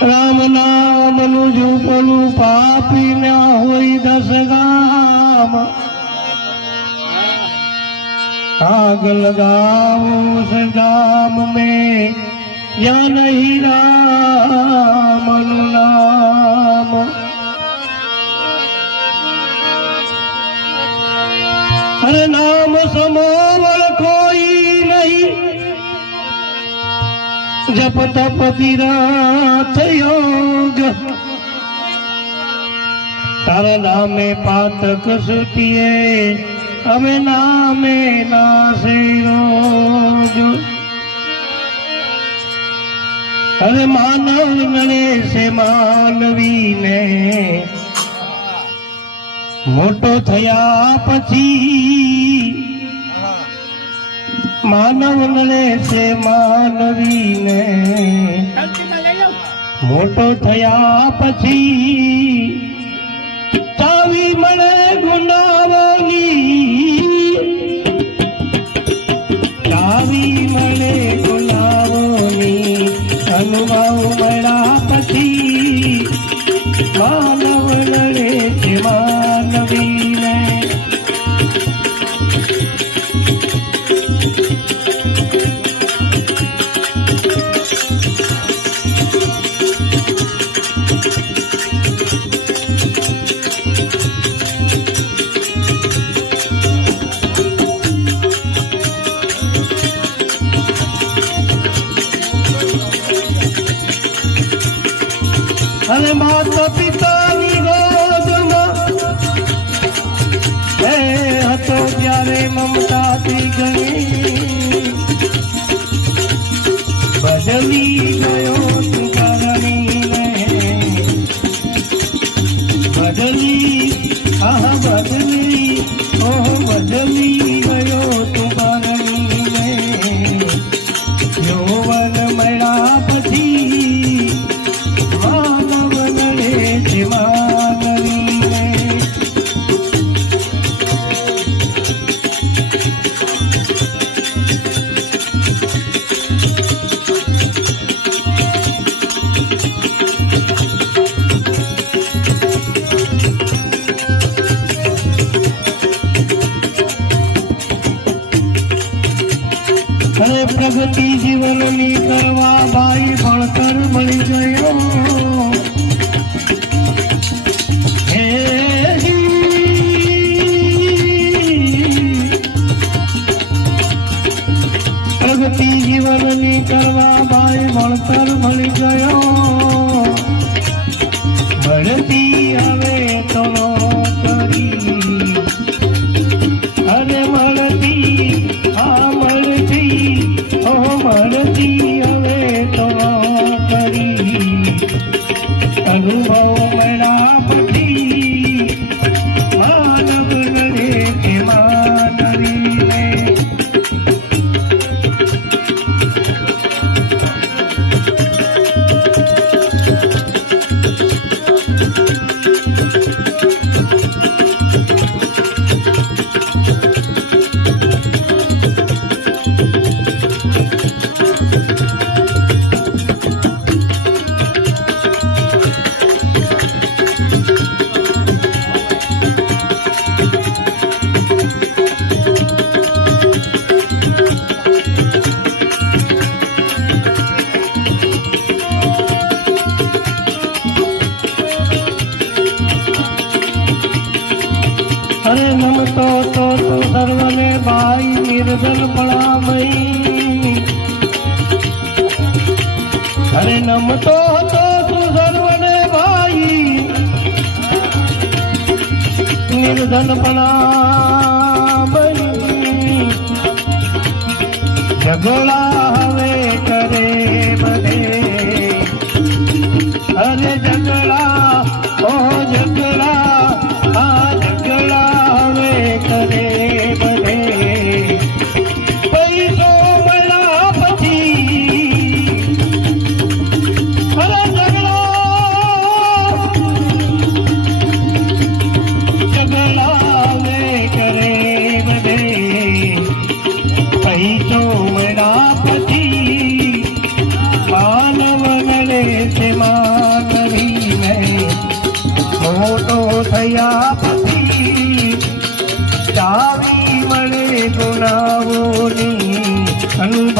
રામ નામનું ઝૂપલું પાપી ના હોય દસ ગામ આગ લગાવું સગામ મેં. યા નહીં રામનું જપ રાથ યોગ તારા નામે પાતક સુતીએ અમે નામે નાશે રોજ. અરે માનવ નડે છે માનવીને, મોટો થયા પછી માનવ નડે છે માનવીને. મોટો થયા પછી ચાવી મળે ગુનાવોની ચાવી મળે ગુનાવોની અનુભવ મળ્યા પછી માનવ નડે છે હતો ત્યારે અને પ્રગતિ જીવનની કરવા ભાઈ ભણતર મળી ગયો. પ્રગતિ જીવનની કરવા ભાઈ ભણતર મળી ગયો. અરે નમતો તો તું સર્વને ભાઈ નિર્જન પડામઈ. અરે નમતો તો તું સર્વને ભાઈ નિર્ધન પડામઈ. જગોળા હવે કરે બધે. અરે ઝઘડા થયા પછી ચાવી મળે ગુનાઓની અનુભવ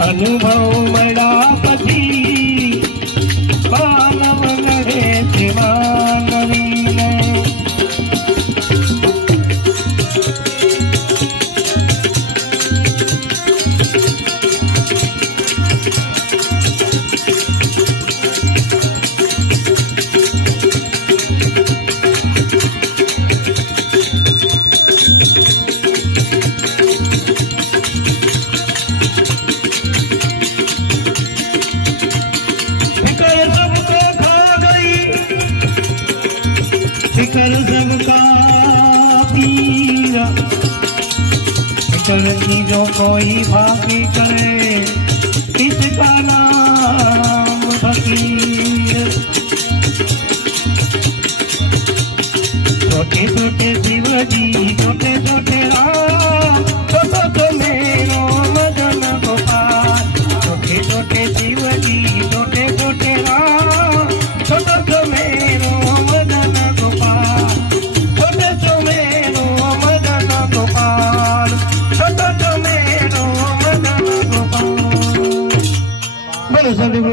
अनुभव वडा फिकर सबका पीरा। की जो कोई भागी करे इसका नाम फकीर? छोटे छोटे शिवजी छोटे छोटे राम छोटो तो मेरो मदन गोपाल। छोटे छोटे शिवजी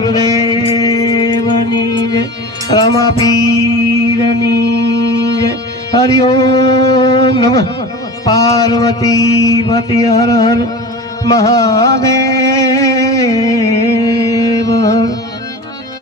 બોલો સદગુરુદેવની જય રામા પીરની જય હરિ ઓમ નમઃ પાર્વતી પતિ હર હર મહાદેવ